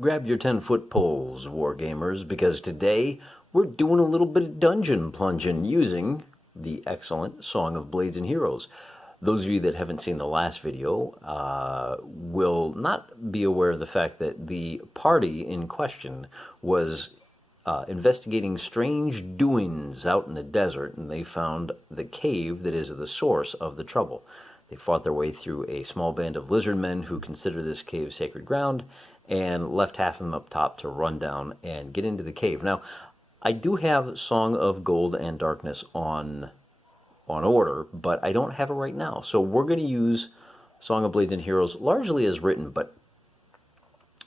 Grab your 10-foot poles, Wargamers, because today we're doing a little bit of dungeon plunging using the excellent Song of Blades and Heroes. Those of you that haven't seen the last video will not be aware of the fact that the party in question was investigating strange doings out in the desert, and they found the cave that is the source of the trouble. They fought their way through a small band of lizard men who consider this cave sacred ground, and left half of them up top to run down and get into the cave. Now, I do have Song of Gold and Darkness on order, but I don't have it right now. So we're going to use Song of Blades and Heroes largely as written, but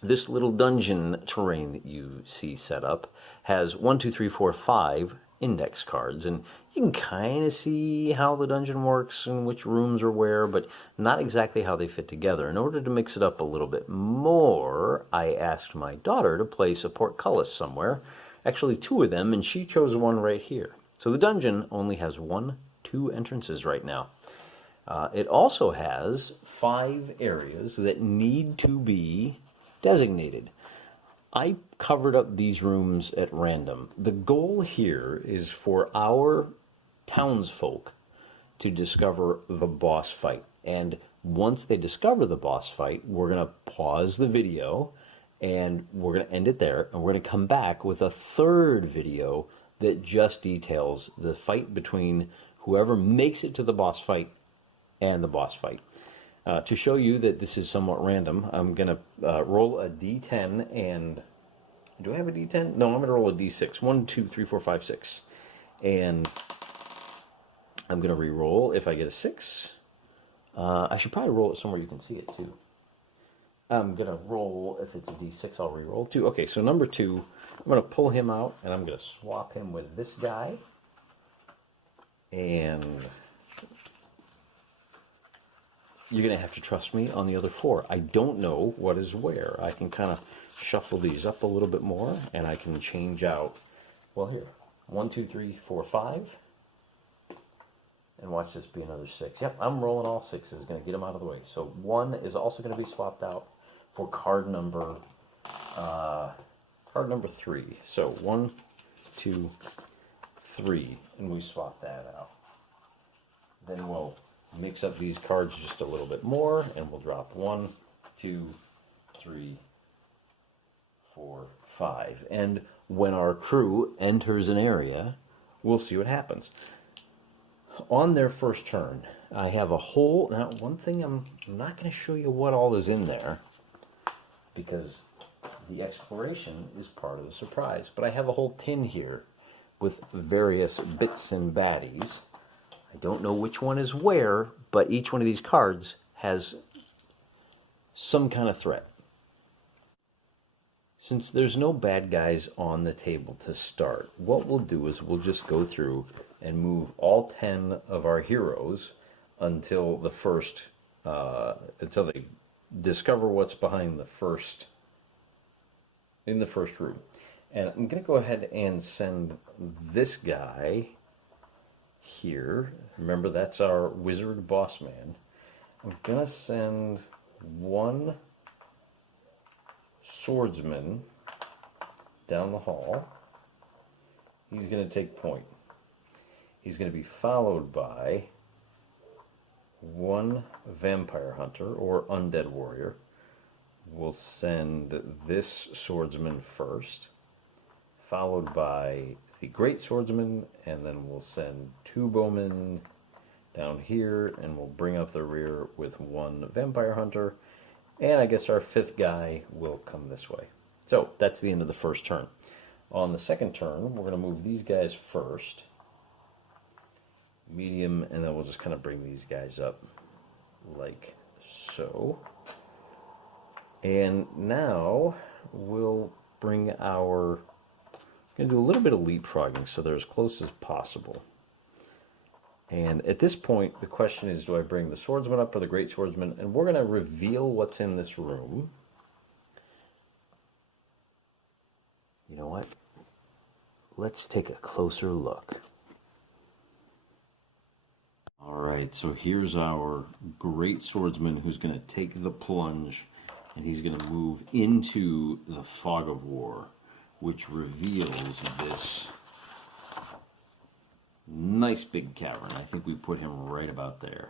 this little dungeon terrain that you see set up has 1, 2, 3, 4, 5 index cards, and you can kind of see how the dungeon works and which rooms are where, but not exactly how they fit together. In order to mix it up a little bit more, I asked my daughter to place a portcullis somewhere, actually 2 of them, and she chose one right here. So the dungeon only has 2 entrances right now. It also has 5 areas that need to be designated. I covered up these rooms at random. The goal here is for our townsfolk to discover the boss fight. And once they discover the boss fight, we're going to pause the video and we're going to end it there. And we're going to come back with a 3rd video that just details the fight between whoever makes it to the boss fight and the boss fight. To show you that this is somewhat random, I'm going to roll a d10 and... Do I have a d10? No, I'm going to roll a d6. 1, 2, 3, 4, 5, 6. And I'm going to re-roll if I get a 6. I should probably roll it somewhere you can see it too. I'm going to roll, if it's a d6, I'll re-roll 2. Okay, so number 2, I'm going to pull him out and I'm going to swap him with this guy. And you're going to have to trust me on the other 4. I don't know what is where. I can kind of shuffle these up a little bit more, and I can change out, well, here, 1, 2, 3, 4, 5, and watch this be another 6. Yep, I'm rolling all 6s, going to get them out of the way. So 1 is also going to be swapped out for card number 3. So 1, 2, 3, and we swap that out. Then we'll mix up these cards just a little bit more, and we'll drop 1, 2, 3, 4, 5. And when our crew enters an area, we'll see what happens. On their first turn, I have a whole... Now, one thing, I'm not going to show you what all is in there, because the exploration is part of the surprise. But I have a whole tin here with various bits and baddies. I don't know which one is where, but each one of these cards has some kind of threat. Since there's no bad guys on the table to start, what we'll do is we'll just go through and move all 10 of our heroes until the first, until they discover what's behind the first, in the first room. And I'm going to go ahead and send this guy here. Remember, that's our wizard boss man. I'm going to send 1 swordsman down the hall. He's going to take point. He's going to be followed by 1 vampire hunter or undead warrior. We'll send this swordsman first, followed by the great swordsman, and then we'll send 2 bowmen down here, and we'll bring up the rear with 1 vampire hunter. And I guess our 5th guy will come this way. So that's the end of the first turn. On the second turn, we're going to move these guys first, medium, and then we'll just kind of bring these guys up like so. And now we'll bring our... I'm going to do a little bit of leapfrogging so they're as close as possible. And at this point, the question is, do I bring the swordsman up or the great swordsman? And we're going to reveal what's in this room. You know what? Let's take a closer look. All right, so here's our great swordsman who's going to take the plunge and he's going to move into the fog of war, which reveals this nice big cavern. I think we put him right about there.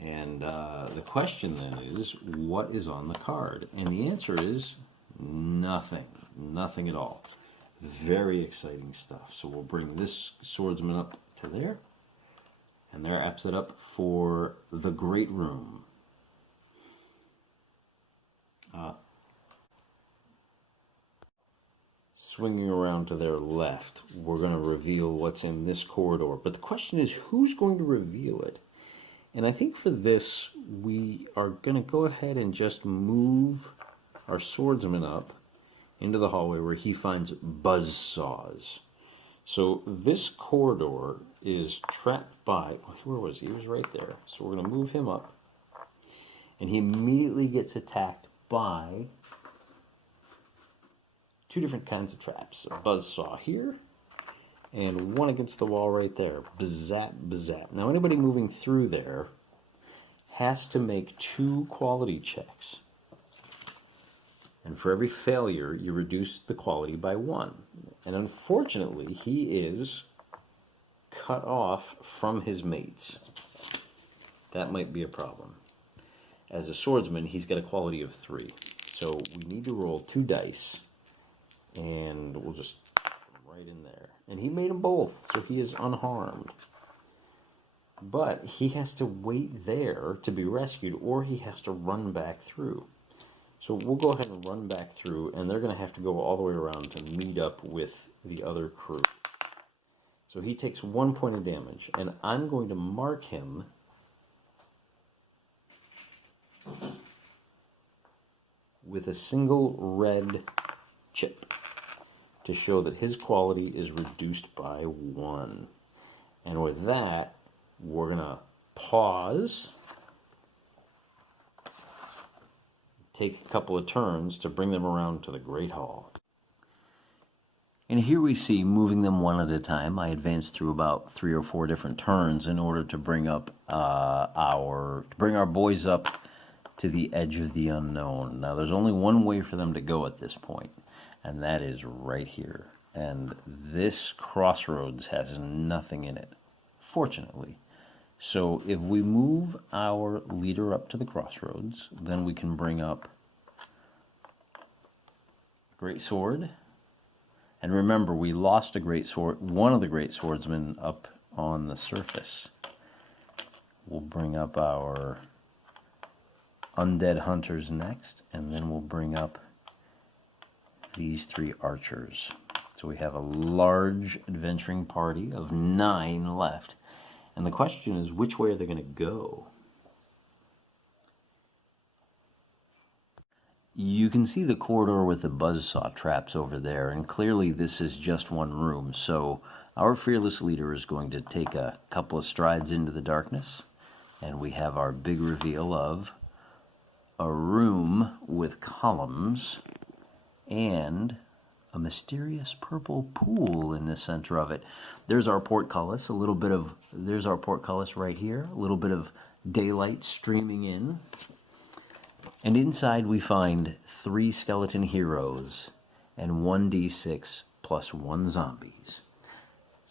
And the question then is, what is on the card? And the answer is nothing. Nothing at all. Very exciting stuff. So we'll bring this swordsman up to there. And there apps it up for the Great Room. Swinging around to their left, we're going to reveal what's in this corridor. But the question is, who's going to reveal it? And I think for this, we are going to go ahead and just move our swordsman up into the hallway where he finds buzzsaws. So this corridor is trapped by, where was he? He was right there. So we're going to move him up. And he immediately gets attacked by two different kinds of traps. A buzzsaw here, and one against the wall right there. Bazap, bazap. Now anybody moving through there has to make 2 quality checks. And for every failure, you reduce the quality by 1. And unfortunately, he is cut off from his mates. That might be a problem. As a swordsman, he's got a quality of 3. So we need to roll 2 dice. And we'll just put him right in there. And he made them both, so he is unharmed. But he has to wait there to be rescued, or he has to run back through. So we'll go ahead and run back through, and they're going to have to go all the way around to meet up with the other crew. So he takes 1 point of damage, and I'm going to mark him with a single red chip to show that his quality is reduced by 1. And with that, we're going to pause, take a couple of turns to bring them around to the Great Hall. And here we see, moving them one at a time, I advanced through about 3 or 4 different turns in order to bring up our boys up to the edge of the unknown. Now there's only one way for them to go at this point, and that is right here. And this crossroads has nothing in it, fortunately. So if we move our leader up to the crossroads, then we can bring up a great sword. And remember, we lost a great sword, one of the great swordsmen up on the surface. We'll bring up our undead hunters next, and then we'll bring up these 3 archers. So we have a large adventuring party of 9 left. And the question is, which way are they going to go? You can see the corridor with the buzzsaw traps over there, and clearly this is just one room. So our fearless leader is going to take a couple of strides into the darkness, and we have our big reveal of a room with columns and a mysterious purple pool in the center of it. There's our portcullis, there's our portcullis right here, a little bit of daylight streaming in. And inside we find 3 skeleton heroes and 1d6 plus 1 zombies.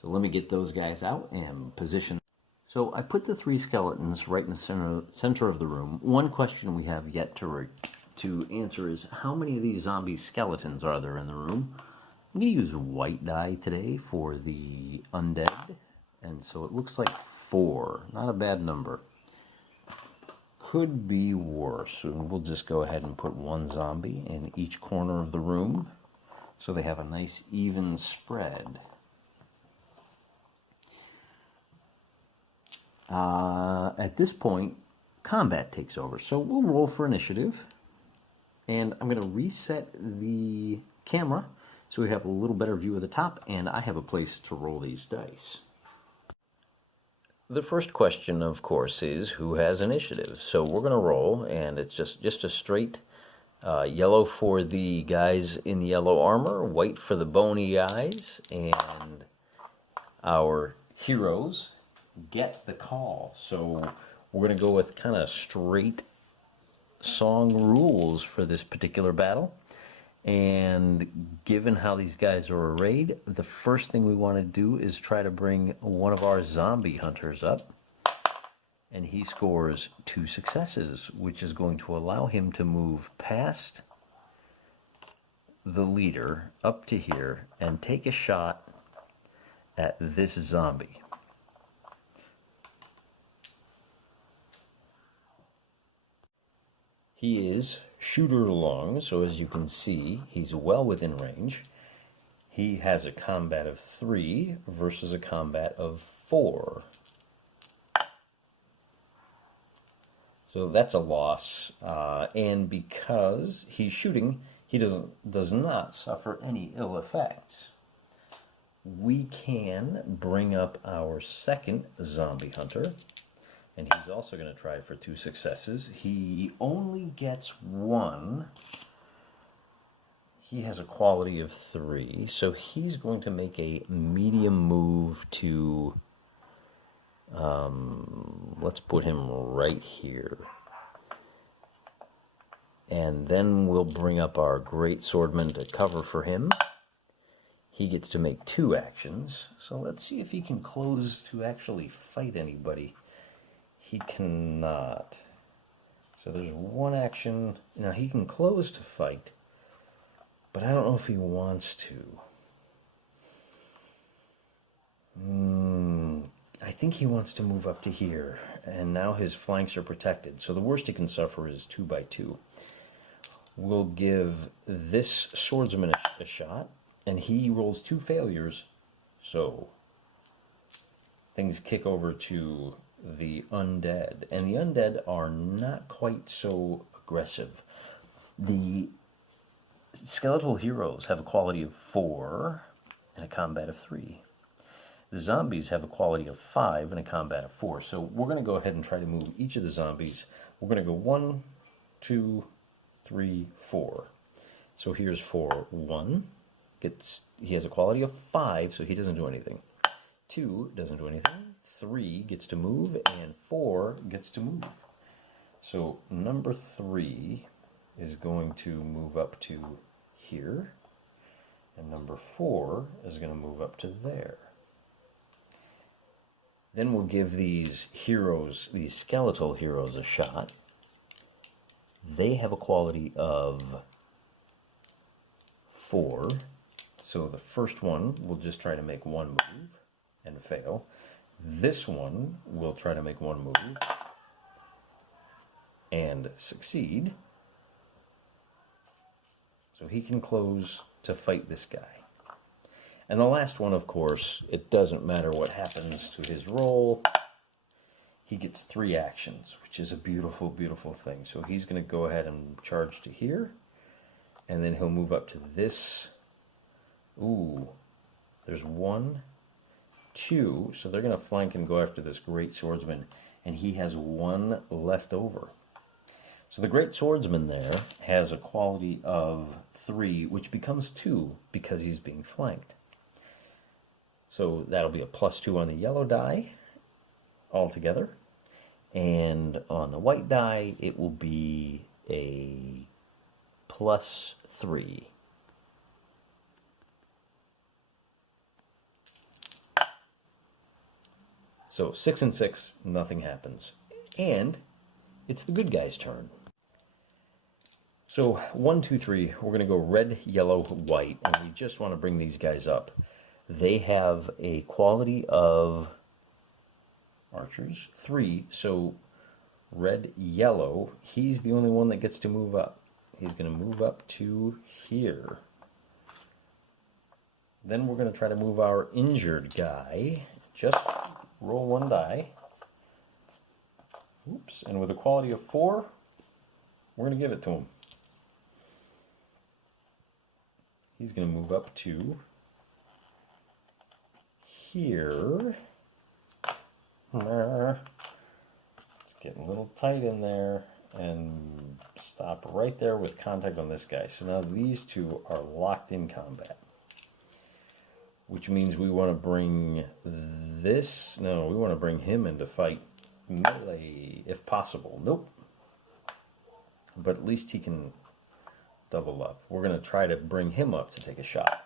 So let me get those guys out and position. So I put the 3 skeletons right in the center of the room. One question we have yet to answer is, how many of these zombie skeletons are there in the room? I'm going to use white die today for the undead, and so it looks like 4. Not a bad number. Could be worse, and we'll just go ahead and put 1 zombie in each corner of the room so they have a nice even spread. At this point, combat takes over, so we'll roll for initiative. And I'm going to reset the camera so we have a little better view of the top, and I have a place to roll these dice. The first question, of course, is who has initiative. So we're going to roll, and it's just a straight yellow for the guys in the yellow armor, white for the bony eyes, and our heroes get the call. So we're going to go with kind of straight song rules for this particular battle. And given how these guys are arrayed, the first thing we want to do is try to bring one of our zombie hunters up. And he scores 2 successes, which is going to allow him to move past the leader up to here and take a shot at this zombie. He is shooter along, so as you can see, he's well within range. He has a combat of 3 versus a combat of 4. So that's a loss, and because he's shooting, he does not suffer any ill effects. We can bring up our second zombie hunter, and he's also going to try for 2 successes. He only gets 1. He has a quality of 3, so he's going to make a medium move to, let's put him right here. And then we'll bring up our great swordman to cover for him. He gets to make 2 actions, so let's see if he can close to actually fight anybody. He cannot. So there's 1 action. Now he can close to fight, but I don't know if he wants to. I think he wants to move up to here, and now his flanks are protected. So the worst he can suffer is 2 by 2. We'll give this swordsman a shot, and he rolls 2 failures, so things kick over to the undead. And the undead are not quite so aggressive. The skeletal heroes have a quality of 4 and a combat of 3. The zombies have a quality of 5 and a combat of 4. So we're going to go ahead and try to move each of the zombies. We're going to go 1, 2, 3, 4. So here's for 1. He has a quality of 5, so he doesn't do anything. 2 doesn't do anything. 3 gets to move, and 4 gets to move. So number 3 is going to move up to here, and number 4 is going to move up to there. Then we'll give these heroes, these skeletal heroes, a shot. They have a quality of 4. So the first one will just try to make 1 move and fail. This one will try to make 1 move and succeed. So he can close to fight this guy. And the last one, of course, it doesn't matter what happens to his roll. He gets 3 actions, which is a beautiful, beautiful thing. So he's going to go ahead and charge to here, and then he'll move up to this. Ooh, there's 1, 2, so they're going to flank and go after this great swordsman, and he has 1 left over. So the great swordsman there has a quality of 3, which becomes 2 because he's being flanked. So that'll be a +2 on the yellow die altogether. And on the white die, it will be a +3. So 6 and 6, nothing happens. And it's the good guy's turn. So 1, 2, 3, we're going to go red, yellow, white, and we just want to bring these guys up. They have a quality of archers 3, so red, yellow, he's the only one that gets to move up. He's going to move up to here. Then we're going to try to move our injured guy. Just roll 1 die. Oops, and with a quality of 4, we're going to give it to him. He's going to move up to here. It's getting a little tight in there, and stop right there with contact on this guy. So now these 2 are locked in combat, which means we want to bring this, no, we want to bring him into fight melee if possible. Nope. but at least he can double up. We're going to try to bring him up to take a shot.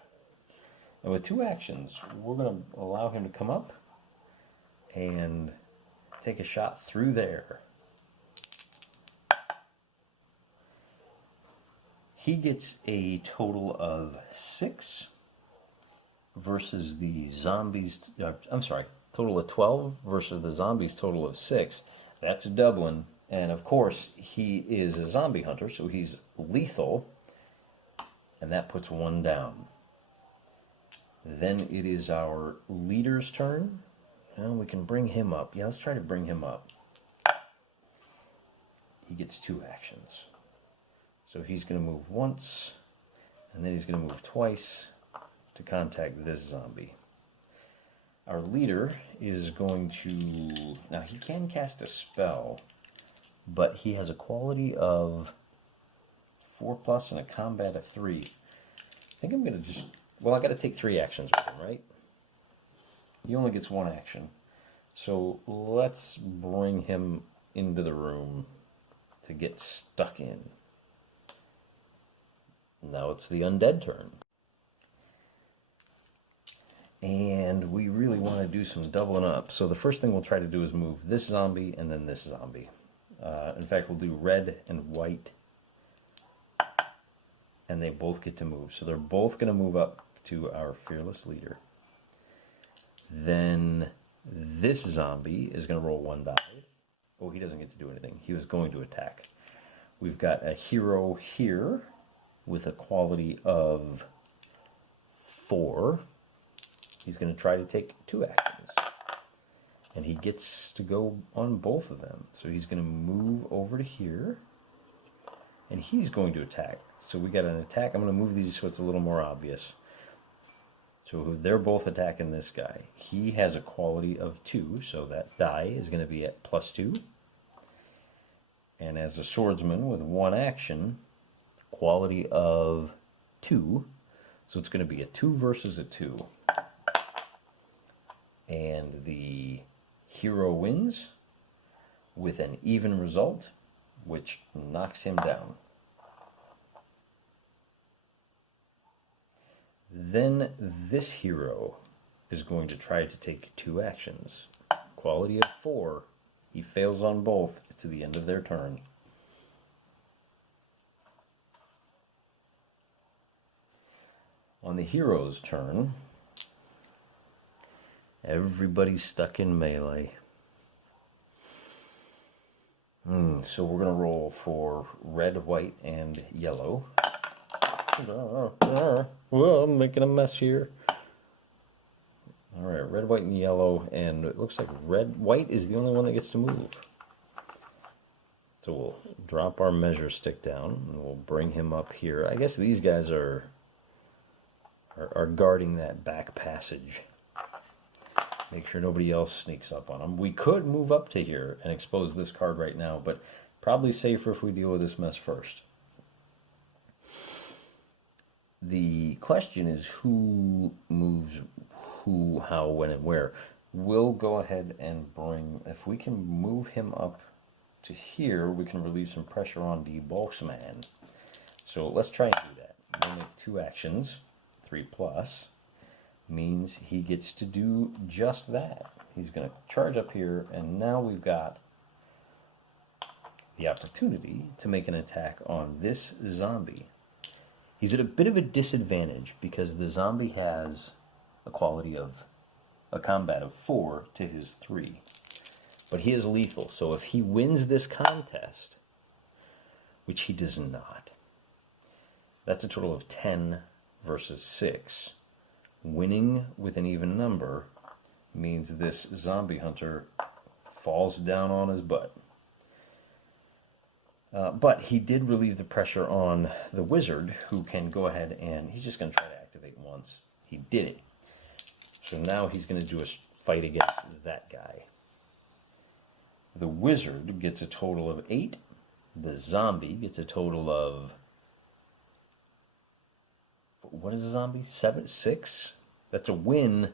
And with 2 actions, we're going to allow him to come up and take a shot through there. He gets a total of 6 versus the zombies, I'm sorry, total of 12 versus the zombies total of 6. That's a doubling. And of course, he is a zombie hunter, so he's lethal. And that puts 1 down. Then it is our leader's turn. And we can bring him up. Yeah, let's try to bring him up. He gets 2 actions. So he's going to move once, and then he's going to move twice to contact this zombie. Our leader is going to... Now, he can cast a spell, but he has a quality of 4+ and a combat of 3. I think I'm going to just... Well, I got to take 3 actions with him, right? He only gets 1 action. So let's bring him into the room to get stuck in. Now it's the undead turn. And we really want to do some doubling up. So the first thing we'll try to do is move this zombie and then this zombie. In fact, we'll do red and white. And they both get to move. So they're both going to move up to our fearless leader. Then this zombie is going to roll 1 die. Oh, he doesn't get to do anything. He was going to attack. We've got a hero here with a quality of 4. He's going to try to take 2 actions. And he gets to go on both of them. So he's going to move over to here. And he's going to attack. So we got an attack. I'm going to move these so it's a little more obvious. So they're both attacking this guy. He has a quality of 2, so that die is going to be at +2. And as a swordsman with 1 action, quality of 2, so it's going to be a 2 versus a 2. And the hero wins with an even result, which knocks him down. Then this hero is going to try to take 2 actions. Quality of 4. He fails on both. It's the end of their turn. On the hero's turn, everybody's stuck in melee. So we're going to roll for red, white, and yellow. Well, I'm making a mess here. Alright, red, white, and yellow, and it looks like white is the only one that gets to move. So we'll drop our measure stick down, and we'll bring him up here. I guess these guys are guarding that back passage. Make sure nobody else sneaks up on them. We could move up to here and expose this card right now, but probably safer if we deal with this mess first. The question is who moves who, how, when, and where. We'll go ahead and bring, if we can move him up to here, we can relieve some pressure on the bossman. So let's try and do that. We'll make 2 actions, 3+, means he gets to do just that. He's going to charge up here, and now we've got the opportunity to make an attack on this zombie. He's at a bit of a disadvantage because the zombie has a quality of a combat of 4 to his 3. But he is lethal, so if he wins this contest, which he does not, that's a total of 10 versus 6. Winning with an even number means this zombie hunter falls down on his butt. But he did relieve the pressure on the wizard, who can go ahead and he's just going to try to activate once. He did it. So now he's going to do a fight against that guy. The wizard gets a total of 8. The zombie gets a total of... What is a zombie? 6? That's a win.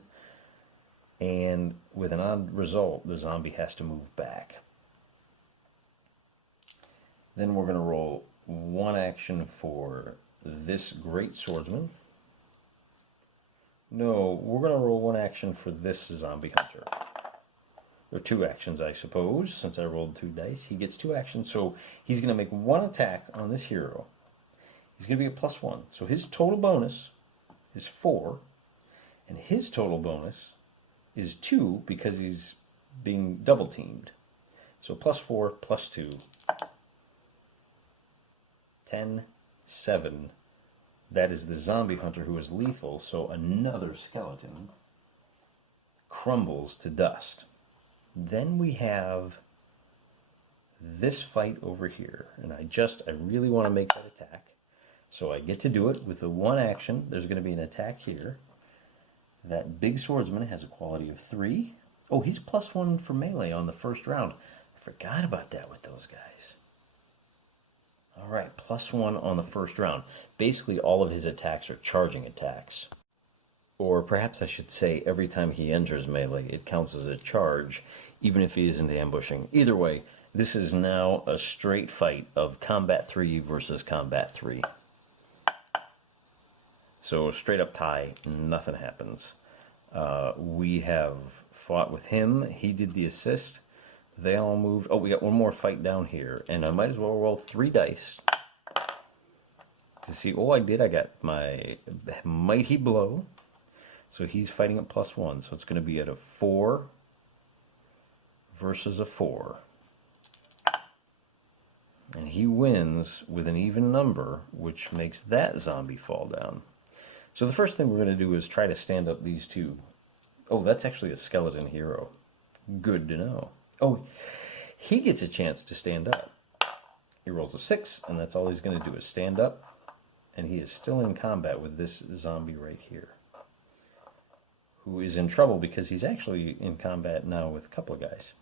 And with an odd result, the zombie has to move back. Then we're going to roll one action for this great swordsman. No, we're going to roll one action for this zombie hunter. Or two actions, I suppose, since I rolled 2 dice. He gets 2 actions, so he's going to make one attack on this hero. He's going to be a +1. So his total bonus is 4, and his total bonus is 2 because he's being double teamed. So +4, +2, 10, 7. That is the zombie hunter who is lethal, so another skeleton crumbles to dust. Then we have this fight over here, and I really want to make that attack. So I get to do it with the one action. There's going to be an attack here. That big swordsman has a quality of 3. Oh, he's +1 for melee on the first round. I forgot about that with those guys. All right, +1 on the first round. Basically, all of his attacks are charging attacks. Or perhaps I should say every time he enters melee, it counts as a charge, even if he isn't ambushing. Either way, this is now a straight fight of Combat 3 versus Combat 3. So straight up tie, nothing happens. We have fought with him. He did the assist. They all moved. Oh, we got one more fight down here. And I might as well roll 3 dice to see. Oh, I did. I got my mighty blow. So he's fighting at +1. So it's going to be at a 4 versus a 4. And he wins with an even number, which makes that zombie fall down. So the first thing we're going to do is try to stand up these two. Oh, that's actually a skeleton hero. Good to know. Oh, he gets a chance to stand up. He rolls a 6, and that's all he's going to do is stand up. And he is still in combat with this zombie right here, who is in trouble because he's actually in combat now with a couple of guys.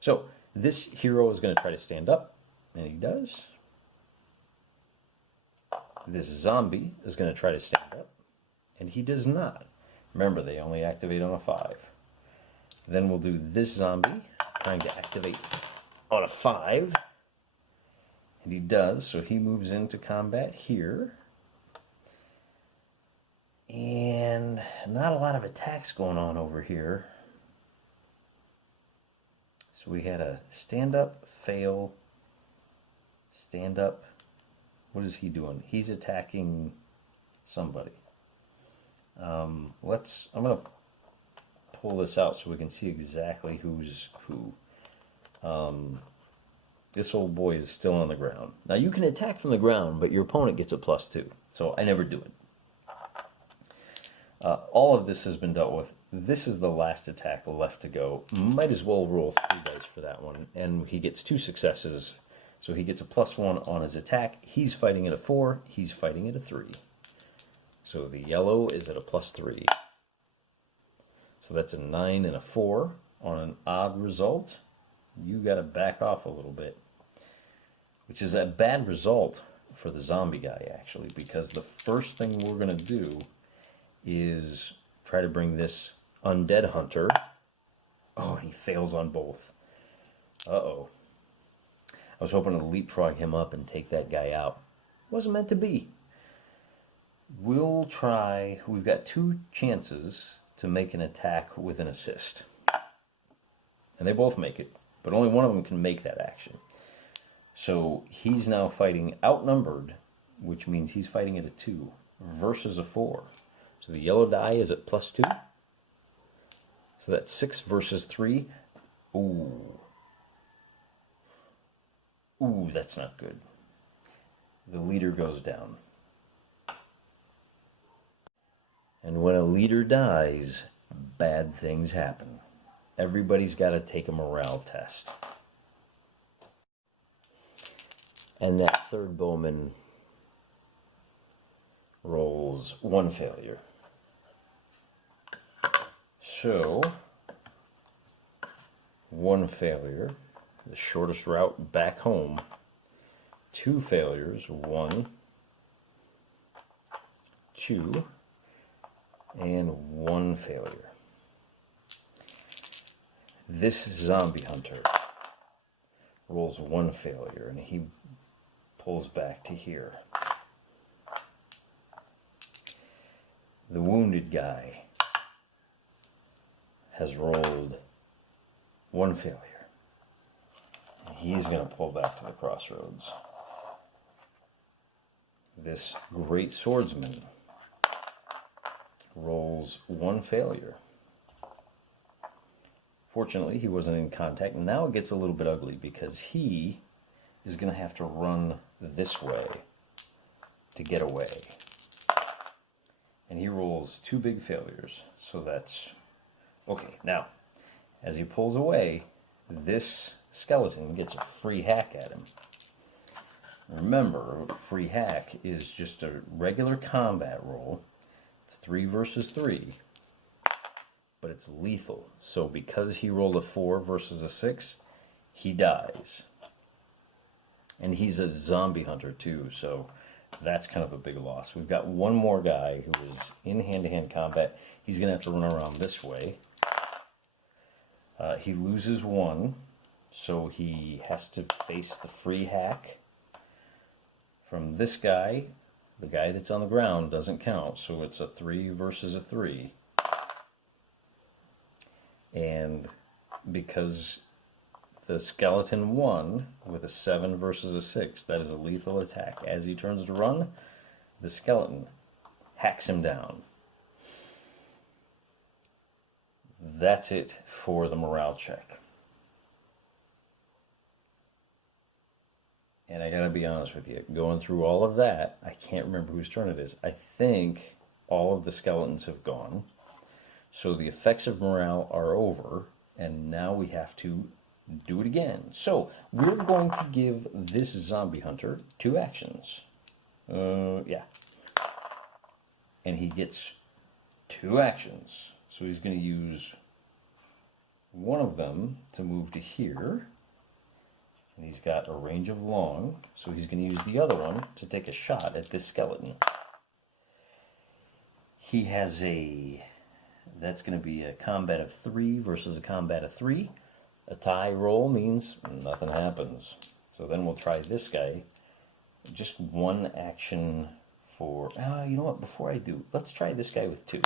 So this hero is going to try to stand up, and he does. This zombie is going to try to stand up, and he does not. Remember, they only activate on a 5. Then we'll do this zombie trying to activate on a 5, and he does, so he moves into combat here. And not a lot of attacks going on over here. So we had a stand up, fail, stand up. What is he doing? He's attacking somebody. I'm going to pull this out so we can see exactly who's who. This old boy is still on the ground. Now you can attack from the ground, but your opponent gets a +2. So I never do it. All of this has been dealt with. This is the last attack left to go. Might as well roll 3 dice for that one. And he gets 2 successes. So he gets a +1 on his attack. He's fighting at a 4. He's fighting at a 3. So the yellow is at a +3. So that's a 9 and a 4 on an odd result. You got to back off a little bit, which is a bad result for the zombie guy, actually, because the first thing we're going to do is try to bring this undead hunter. Oh, he fails on both. Uh-oh. I was hoping to leapfrog him up and take that guy out. Wasn't meant to be. We'll try. We've got 2 chances to make an attack with an assist. And they both make it, but only one of them can make that action. So he's now fighting outnumbered, which means he's fighting at a 2 versus a 4. So the yellow die is at +2. So that's 6 versus 3. Ooh. Ooh, that's not good. The leader goes down. And when a leader dies, bad things happen. Everybody's got to take a morale test. And that third bowman rolls 1 failure. So, 1 failure, the shortest route back home. 2 failures, 1, 2, and 1 failure. This zombie hunter rolls 1 failure, and he pulls back to here. The wounded guy has rolled 1 failure. And he's going to pull back to the crossroads. This great swordsman rolls 1 failure. Fortunately, he wasn't in contact. Now it gets a little bit ugly because he is going to have to run this way to get away. And he rolls 2 big failures. So that's okay. Now, as he pulls away, this skeleton gets a free hack at him. Remember, free hack is just a regular combat roll. It's 3 versus 3. But it's lethal. So because he rolled a 4 versus a 6, he dies. And he's a zombie hunter too, so that's kind of a big loss. We've got one more guy who is in hand-to-hand combat. He's going to have to run around this way. He loses 1, so he has to face the free hack from this guy. The guy that's on the ground doesn't count, so it's a 3 versus a 3. And because the skeleton won with a 7 versus a 6, that is a lethal attack. As he turns to run, the skeleton hacks him down. That's it for the morale check. And I gotta be honest with you, going through all of that, I can't remember whose turn it is. I think all of the skeletons have gone. So the effects of morale are over, and now we have to do it again. So we're going to give this zombie hunter 2 actions. Yeah. And he gets 2 actions. So he's going to use one of them to move to here. And he's got a range of long, so he's going to use the other one to take a shot at this skeleton. He has that's going to be a combat of 3 versus a combat of 3. A tie roll means nothing happens. So then we'll try this guy. Just 1 action for... you know what? Before I do, let's try this guy with 2.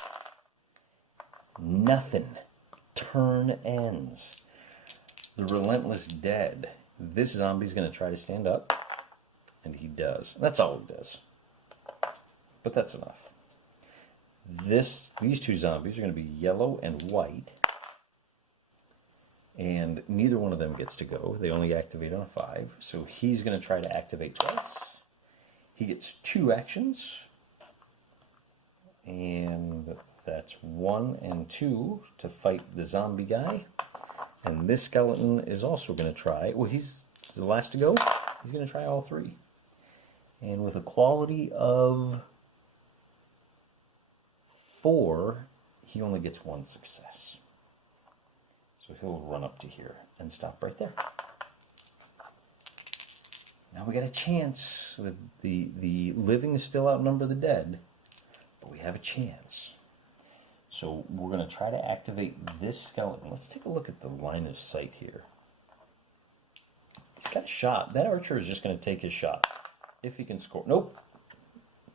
Nothing. Turn ends. The relentless dead. This zombie's going to try to stand up. And he does. That's all he does. But that's enough. These 2 zombies are going to be yellow and white. And neither one of them gets to go. They only activate on a 5. So he's going to try to activate twice. He gets 2 actions. And that's 1 and 2 to fight the zombie guy. And this skeleton is also going to try... Well, he's the last to go. He's going to try all 3. And with a quality of 4, he only gets 1 success. So he'll run up to here and stop right there. Now we got a chance. The living still outnumber the dead, but we have a chance. So we're going to try to activate this skeleton. Let's take a look at the line of sight here. He's got a shot. That archer is just going to take his shot. If he can score. Nope.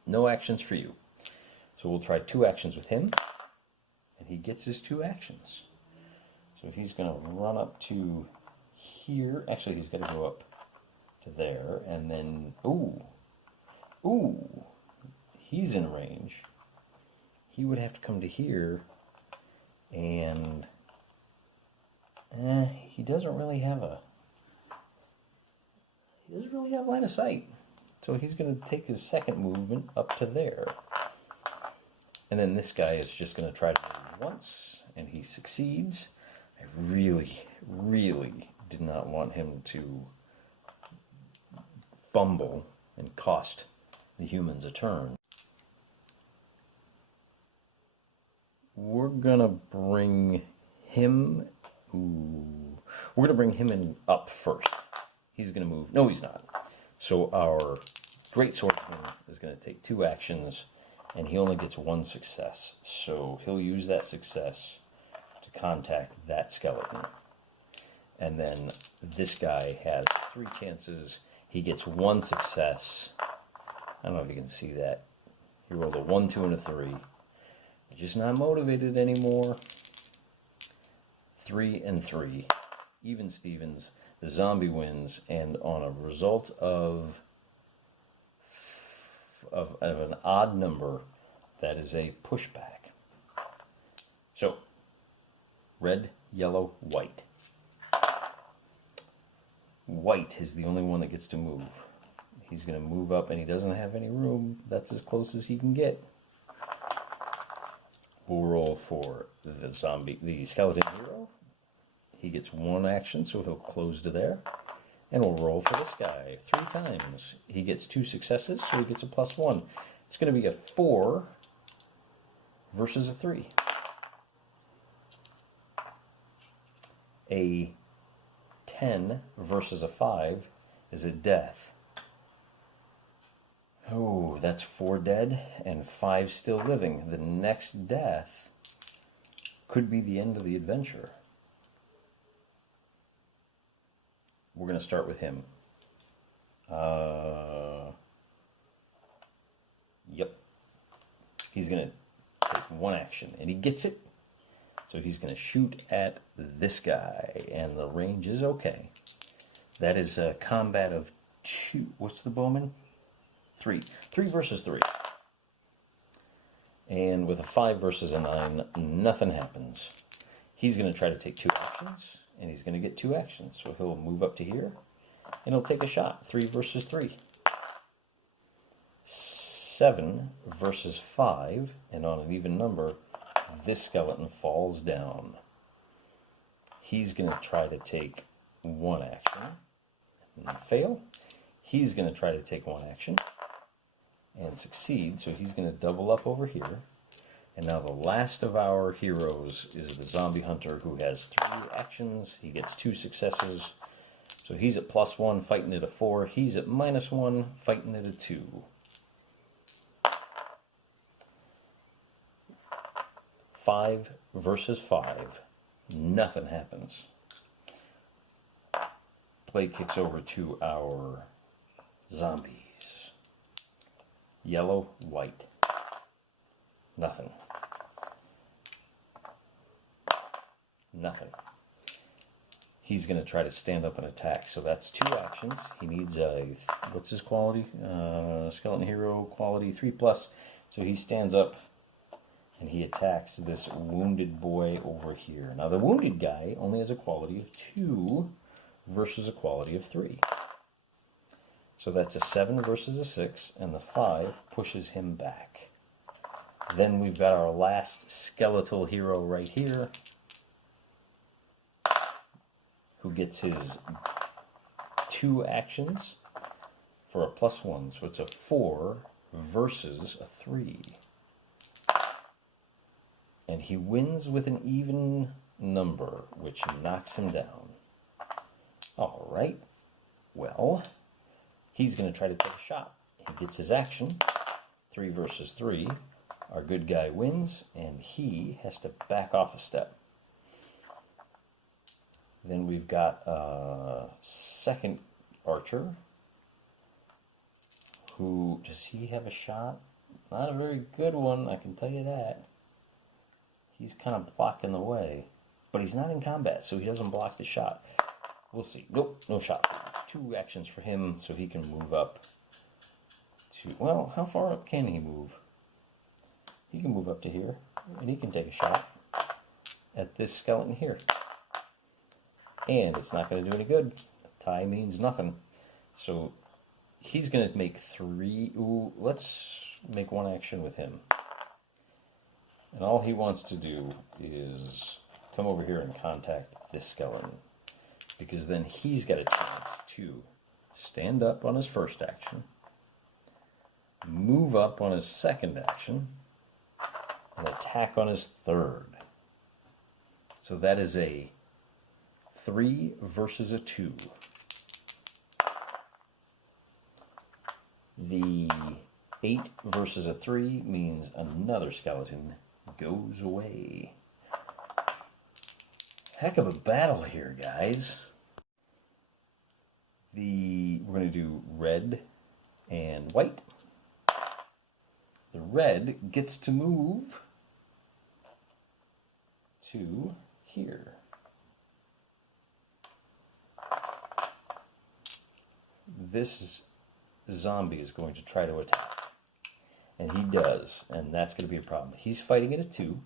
No actions for you. So we'll try 2 actions with him. And he gets his 2 actions. So he's going to run up to here. Actually, he's got to go up to there. And then, ooh, he's in range. He would have to come to here. And he doesn't really have line of sight. So he's going to take his second movement up to there. And then this guy is just going to try to move once, and he succeeds. I really, really did not want him to fumble and cost the humans a turn. We're going to bring him... we're going to bring him in up first. He's going to move... No, he's not. So our great swordsman is going to take 2 actions, and he only gets 1 success. So he'll use that success to contact that skeleton. And then this guy has 3 chances. He gets 1 success. I don't know if you can see that. He rolled a 1, 2, and a 3. Just not motivated anymore. 3 and 3. Even Stevens. The zombie wins, and on a result of an odd number, that is a pushback. So, red, yellow, white. White is the only one that gets to move. He's going to move up, and he doesn't have any room. That's as close as he can get. We'll roll for the skeleton hero. He gets 1 action, so he'll close to there. And we'll roll for this guy 3 times. He gets 2 successes, so he gets a +1. It's going to be a 4 versus a 3. A 10 versus a 5 is a death. Oh, that's 4 dead and 5 still living. The next death could be the end of the adventure. We're going to start with him. Yep. He's going to take 1 action, and he gets it. So he's going to shoot at this guy, and the range is okay. That is a combat of 2. What's the bowman? 3. 3 versus 3. And with a 5 versus a 9, nothing happens. He's going to try to take 2 actions, and he's going to get 2 actions. So he'll move up to here, and he'll take a shot. 3 versus 3. 7 versus 5, and on an even number, this skeleton falls down. He's going to try to take 1 action and fail. He's going to try to take 1 action and succeed, so he's going to double up over here. And now the last of our heroes is the zombie hunter, who has 3 actions. He gets 2 successes, so he's at +1 fighting at a 4. He's at -1 fighting at a 2. 5 versus 5. Nothing happens. Play kicks over to our zombies. Yellow, white. Nothing. Nothing. He's going to try to stand up and attack. So that's 2 actions. He needs a, what's his quality? Skeleton hero quality 3+. So he stands up and he attacks this wounded boy over here. Now the wounded guy only has a quality of 2 versus a quality of 3. So that's a 7 versus a 6, and the 5 pushes him back. Then we've got our last skeletal hero right here, who gets his 2 actions for a +1. So it's a 4 versus a 3. And he wins with an even number, which knocks him down. All right. Well, he's going to try to take a shot. He gets his action. 3 versus 3. Our good guy wins, and he has to back off a step. Then we've got a second archer. Who, does he have a shot? Not a very good one, I can tell you that. He's kind of blocking the way. But he's not in combat, so he doesn't block the shot. We'll see. Nope, no shot. 2 actions for him, so he can move up to... Well, how far up can he move? He can move up to here, and he can take a shot at this skeleton here. And it's not going to do any good. Tie means nothing. So he's going to make 3... Ooh, let's make 1 action with him. And all he wants to do is come over here and contact this skeleton, because then he's got a chance to stand up on his first action, move up on his second action, and attack on his third. So that is a 3 versus a 2. The 8 versus a 3 means another skeleton goes away. Heck of a battle here, guys. We're going to do red and white. The red gets to move to here. This zombie is going to try to attack. And he does, and that's going to be a problem. He's fighting at a 2.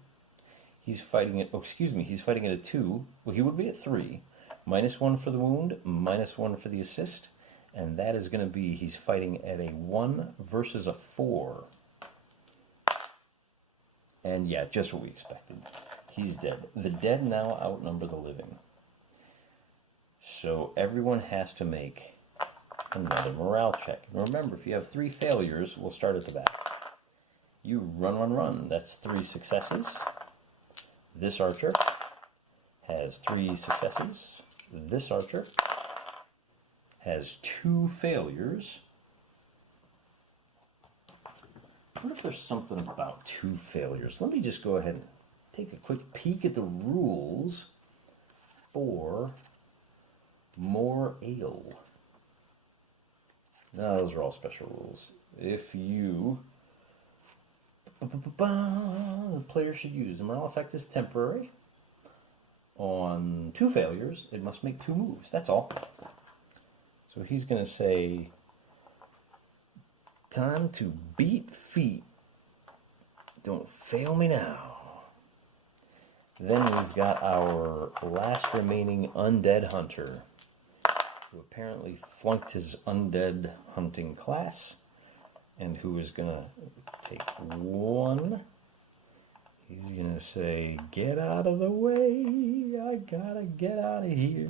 He's fighting at, he's fighting at a 2. Well, he would be at 3. -1 for the wound, -1 for the assist. And that is going to be, he's fighting at a 1 versus a 4. And yeah, just what we expected. He's dead. The dead now outnumber the living. So everyone has to make another morale check. And remember, if you have 3 failures, we'll start at the back. You run. That's 3 successes. This archer has 3 successes. This archer has 2 failures. What if there's something about 2 failures? Let me just go ahead and take a quick peek at the rules for more ale. No, those are all special rules. If you... The player should use the morale effect is temporary. On 2 failures, it must make 2 moves. That's all. So he's going to say, time to beat feet. Don't fail me now. Then we've got our last remaining undead hunter, who apparently flunked his undead hunting class, and who is going to take 1. He's going to say, get out of the way, I gotta get out of here.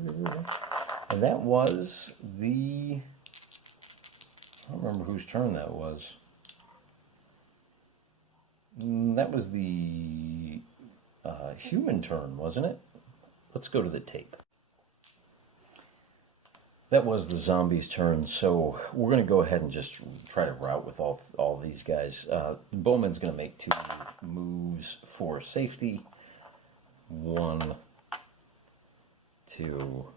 And that was the, I don't remember whose turn that was. That was the human turn, wasn't it? Let's go to the tape. That was the zombie's turn, so we're going to go ahead and just try to route with all these guys. Bowman's going to make 2 moves for safety. 1, 2.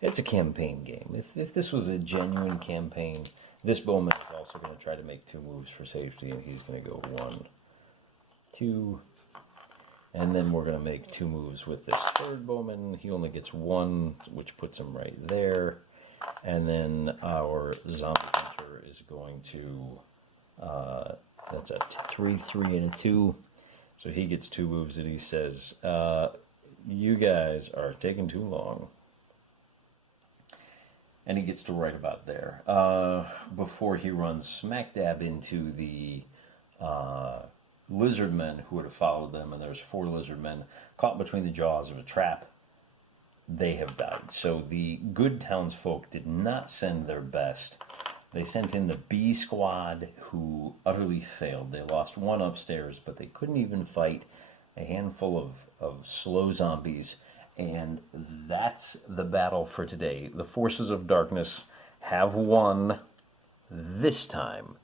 It's a campaign game. If this was a genuine campaign, this Bowman is also going to try to make 2 moves for safety, and he's going to go 1, 2, and then we're going to make 2 moves with this third Bowman. He only gets 1, which puts him right there. And then our zombie hunter is going to, that's a 3, 3, and a 2. So he gets 2 moves, and he says, you guys are taking too long. And he gets to right about there. Before he runs smack dab into the lizard men who would have followed them, and there's 4 lizard men caught between the jaws of a trap. They have died. So the good townsfolk did not send their best. They sent in the B squad, who utterly failed. They lost 1 upstairs, but they couldn't even fight a handful of slow zombies. And that's the battle for today. The forces of darkness have won this time.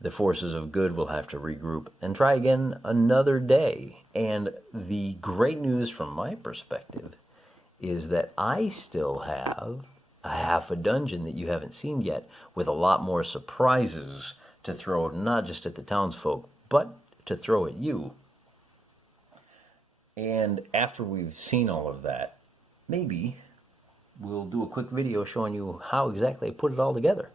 The forces of good will have to regroup and try again another day. And the great news from my perspective is that I still have a half a dungeon that you haven't seen yet, with a lot more surprises to throw, not just at the townsfolk, but to throw at you. And after we've seen all of that, maybe we'll do a quick video showing you how exactly I put it all together.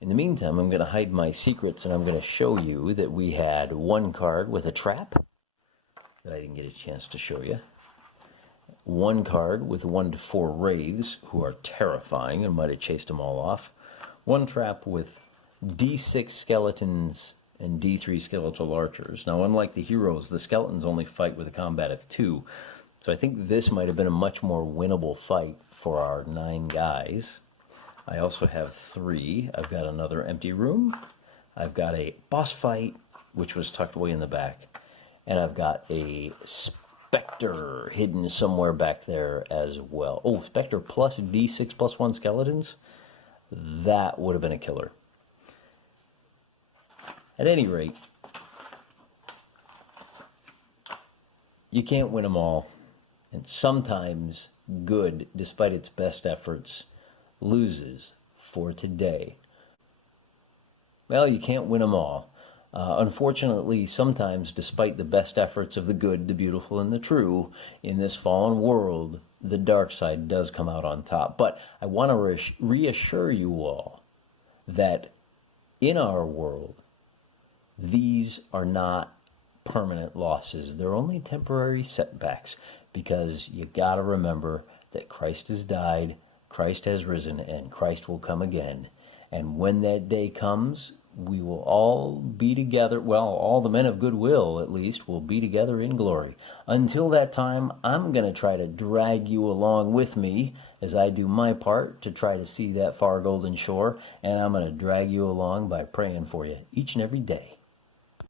In the meantime, I'm going to hide my secrets, and I'm going to show you that we had 1 card with a trap that I didn't get a chance to show you. 1 card with 1 to 4 wraiths, who are terrifying and might have chased them all off. 1 trap with D6 skeletons and D3 skeletal archers. Now, unlike the heroes, the skeletons only fight with a combat of 2. So I think this might have been a much more winnable fight for our 9 guys. I also have 3. I've got another empty room. I've got a boss fight, which was tucked away in the back. And I've got a Spectre hidden somewhere back there as well. Oh, Spectre plus D6 plus 1 skeletons? That would have been a killer. At any rate, you can't win them all. And sometimes good, despite its best efforts, loses for today. Well, you can't win them all. Unfortunately, sometimes, despite the best efforts of the good, the beautiful, and the true, in this fallen world, the dark side does come out on top. But I want to reassure you all that in our world, these are not permanent losses. They're only temporary setbacks, because you got to remember that Christ has died, Christ has risen, and Christ will come again. And when that day comes, we will all be together. Well, all the men of goodwill, at least, will be together in glory. Until that time, I'm going to try to drag you along with me as I do my part to try to see that far golden shore. And I'm going to drag you along by praying for you each and every day.